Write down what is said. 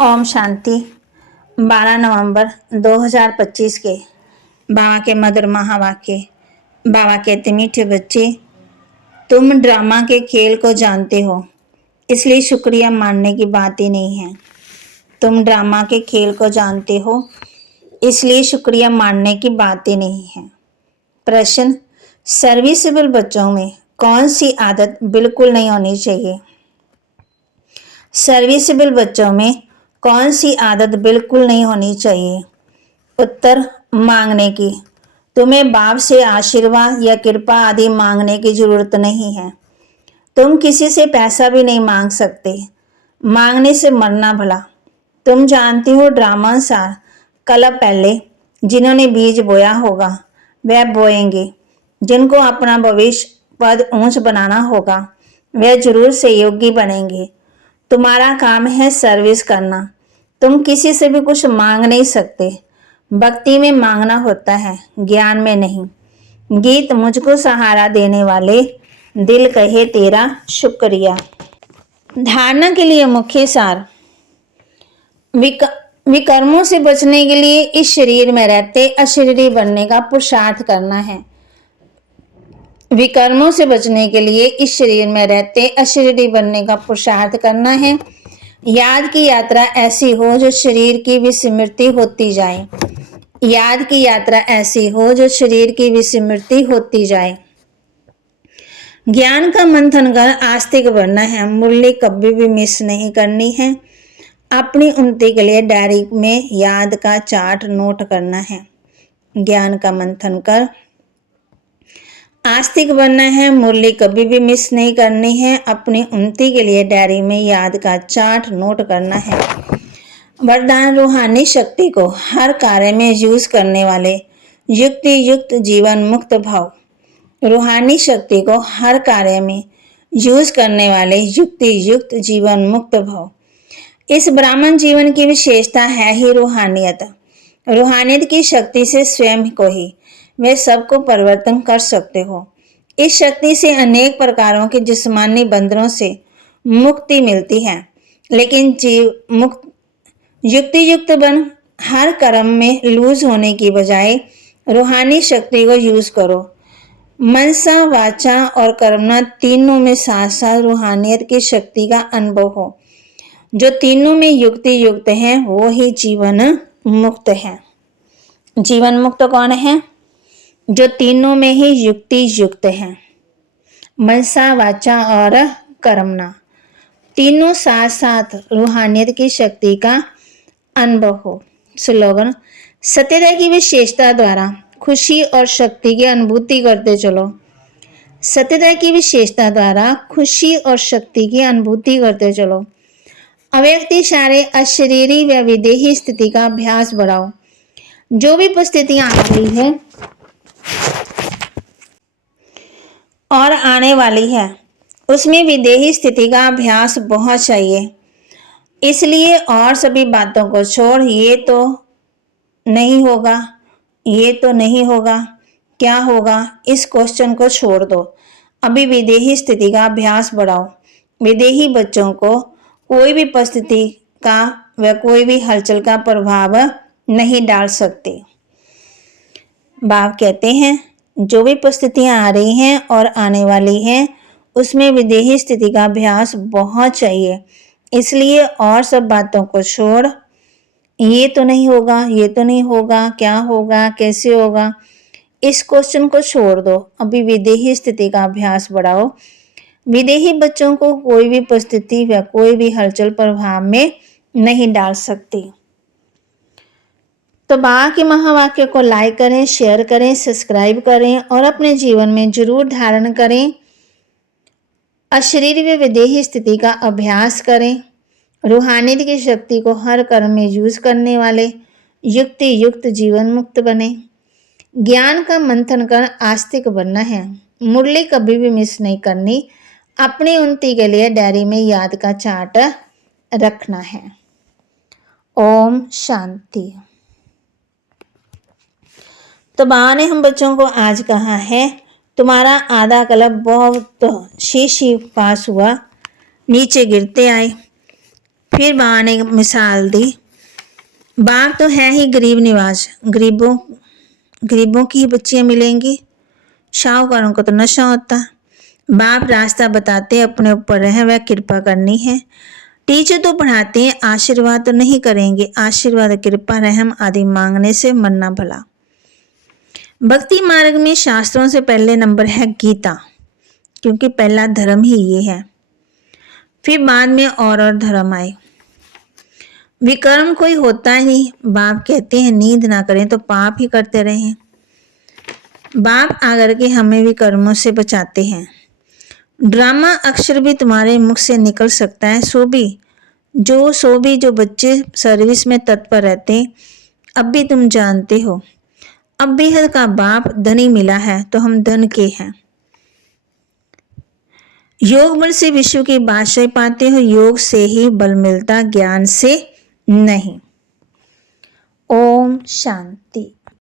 ओम शांति। 12 नवंबर 2025 के बाबा के मधुर महावाक्य। बाबा कहते, मीठे बच्चे, तुम ड्रामा के खेल को जानते हो, इसलिए शुक्रिया मानने की बात ही नहीं है। तुम ड्रामा के खेल को जानते हो, इसलिए शुक्रिया मानने की बात ही नहीं है। प्रश्न, सर्विसेबल बच्चों में कौन सी आदत बिल्कुल नहीं होनी चाहिए? सर्विसेबल बच्चों में कौन सी आदत बिल्कुल नहीं होनी चाहिए? उत्तर, मांगने की। तुम्हें बाप से आशीर्वाद या कृपा आदि मांगने की जरूरत नहीं है। तुम किसी से पैसा भी नहीं मांग सकते। मांगने से मरना भला। तुम जानती हो ड्रामानुसार कल पहले जिन्होंने बीज बोया होगा वह बोएंगे। जिनको अपना भविष्य पद ऊंच बनाना होगा वह जरूर सहयोगी बनेंगे। तुम्हारा काम है सर्विस करना। तुम किसी से भी कुछ मांग नहीं सकते। भक्ति में मांगना होता है, ज्ञान में नहीं। गीत मुझको सहारा देने वाले, दिल कहे तेरा शुक्रिया। धारणा के लिए मुख्य सार। विकर्मों से बचने के लिए इस शरीर में रहते अशरीरी बनने का पुरुषार्थ करना है। विकर्मों से बचने के लिए इस शरीर में रहते अशरीरी बनने का पुरुषार्थ करना है। याद की यात्रा ऐसी हो जो शरीर की विस्मृति होती जाए। याद की यात्रा ऐसी हो जो शरीर की विस्मृति होती जाए। ज्ञान का मंथन कर आस्तिक बनना है। मुरली कभी भी मिस नहीं करनी है। अपनी उन्नति के लिए डायरी में याद का चार्ट नोट करना है। ज्ञान का मंथन कर आस्तिक बनना है। मुरली कभी भी मिस नहीं करनी है। अपनी उन्नति के लिए डायरी में याद का चार्ट नोट करना है। वरदान, रूहानी शक्ति को हर कार्य में यूज करने वाले युक्ति युक्त जीवन मुक्त भाव। रूहानी शक्ति को हर कार्य में यूज करने वाले युक्ति युक्त जीवन मुक्त भाव। इस ब्राह्मण जीवन की विशेषता है ही रूहानियत। रूहानियत की शक्ति से स्वयं को ही वे सबको परिवर्तन कर सकते हो। इस शक्ति से अनेक प्रकारों के जिस्मानी बंधनों से मुक्ति मिलती है। लेकिन जीव मुक्त युक्ति युक्त बन हर कर्म में लूज होने की बजाय रूहानी शक्ति को यूज करो। मनसा, वाचा और कर्मना तीनों में साथ साथ रूहानियत की शक्ति का अनुभव हो। जो तीनों में युक्ति युक्त है वो ही जीवन मुक्त है। जीवन मुक्त कौन है? जो तीनों में ही युक्ति युक्त है। मनसा, वाचा और कर्मना तीनों साथ साथ रूहानियत की शक्ति का अनुभव हो। स्लोगन, सत्यता की विशेषता द्वारा खुशी और शक्ति की अनुभूति करते चलो। सत्यता की विशेषता द्वारा खुशी और शक्ति की अनुभूति करते चलो। अव्यक्ति सारे अशरीरी व विदेही स्थिति का अभ्यास बढ़ाओ। जो भी परिस्थितियां आ रही है और आने वाली है उसमें विदेही स्थिति का अभ्यास बहुत चाहिए। इसलिए और सभी बातों को छोड़, ये तो नहीं होगा, ये तो नहीं होगा, क्या होगा, इस क्वेश्चन को छोड़ दो। अभी विदेही स्थिति का अभ्यास बढ़ाओ। विदेही बच्चों को कोई भी परिस्थिति का व कोई भी हलचल का प्रभाव नहीं डाल सकते। बाप कहते हैं, जो भी परिस्थितियां आ रही हैं और आने वाली हैं उसमें विदेही स्थिति का अभ्यास बहुत चाहिए। इसलिए और सब बातों को छोड़, ये तो नहीं होगा, ये तो नहीं होगा, क्या होगा, कैसे होगा, इस क्वेश्चन को छोड़ दो। अभी विदेही स्थिति का अभ्यास बढ़ाओ। विदेही बच्चों को कोई भी परिस्थिति व कोई भी हलचल प्रभाव में नहीं डाल सकती। तो बाबा के महावाक्य को लाइक करें, शेयर करें, सब्सक्राइब करें और अपने जीवन में जरूर धारण करें। अशरीरी व विदेही स्थिति का अभ्यास करें। रूहानियत की शक्ति को हर कर्म में यूज करने वाले युक्ति युक्त जीवन मुक्त बने। ज्ञान का मंथन कर आस्तिक बनना है। मुरली कभी भी मिस नहीं करनी। अपनी उन्नति के लिए डायरी में याद का चार्ट रखना है। ओम शांति। तो बाबा ने हम बच्चों को आज कहा है, तुम्हारा आधा कल्प बहुत शीशी पास हुआ, नीचे गिरते आए। फिर बाबा ने एक मिसाल दी, बाप तो है ही गरीब निवाज, गरीबों की ही बच्चियां मिलेंगी, शाहूकारों को तो नशा होता। बाप रास्ता बताते, अपने ऊपर रह वह कृपा करनी है। टीचर तो पढ़ाते हैं, आशीर्वाद तो नहीं करेंगे, आशीर्वाद कृपा रहम आदि मांगने से मरना भला। भक्ति मार्ग में शास्त्रों से पहले नंबर है गीता, क्योंकि पहला धर्म ही ये है। फिर बाद में और धर्म आए। विकर्म कोई होता ही नहीं। बाप कहते हैं नींद ना करें तो पाप ही करते रहें। बाप आकर के हमें विकर्मों से बचाते हैं। ड्रामा अक्षर भी तुम्हारे मुख से निकल सकता है, सो भी जो बच्चे सर्विस में तत्पर रहते, अब भी तुम जानते हो, अब बेहद का बाप धनी मिला है तो हम धन के हैं। योग बल से विश्व की बादशाही पाते हो, योग से ही बल मिलता, ज्ञान से नहीं। ओम शांति।